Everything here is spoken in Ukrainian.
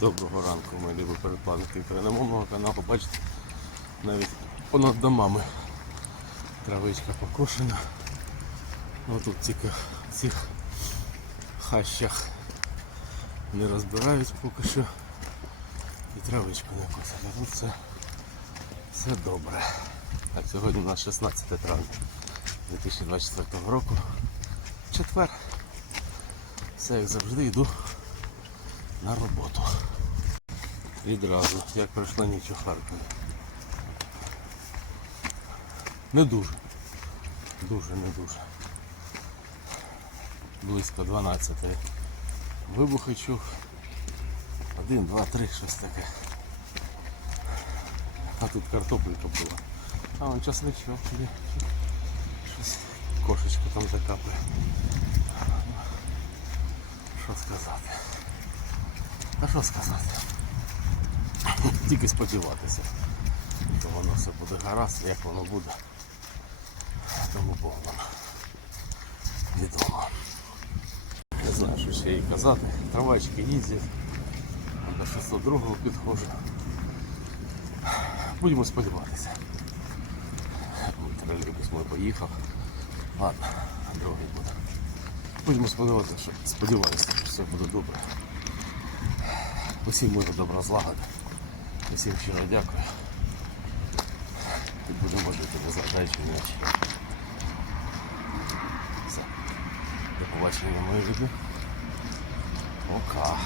Доброго ранку, мої любі передплатники україномовного каналу. Бачите, навіть понад домами травичка покошена. Ну тут тільки в цих хащах не розбирають поки що і травичку не косять. А тут все, все добре. Так, сьогодні у нас 16 травня 2024 року. Четвер. Все як завжди йду на роботу. Відразу, як пройшла ніч у Харкові. Не дуже. Дуже, не дуже. Близько 12 Вибухи чув. Один, два, три, щось таке. А тут картопелька була. А вон часничок є. Щось кошечка там закапує. Що сказати? А що сказати? Тільки сподіватися, що воно все буде гаразд, як воно буде. Тому нам відомо. Не знаю, що ще їй казати. Трамвайчики їздять. До 602 підходжу. Будемо сподіватися. Тролейбус мой поїхав. Ладно, другий буде. Будемо сподіватися, що сподіваюся, що все буде добре. Усім миру, добра злагоди. Усім щиро дякую. І будемо жити незважаючи ні на. Все. До побачення, мої люди. Пока.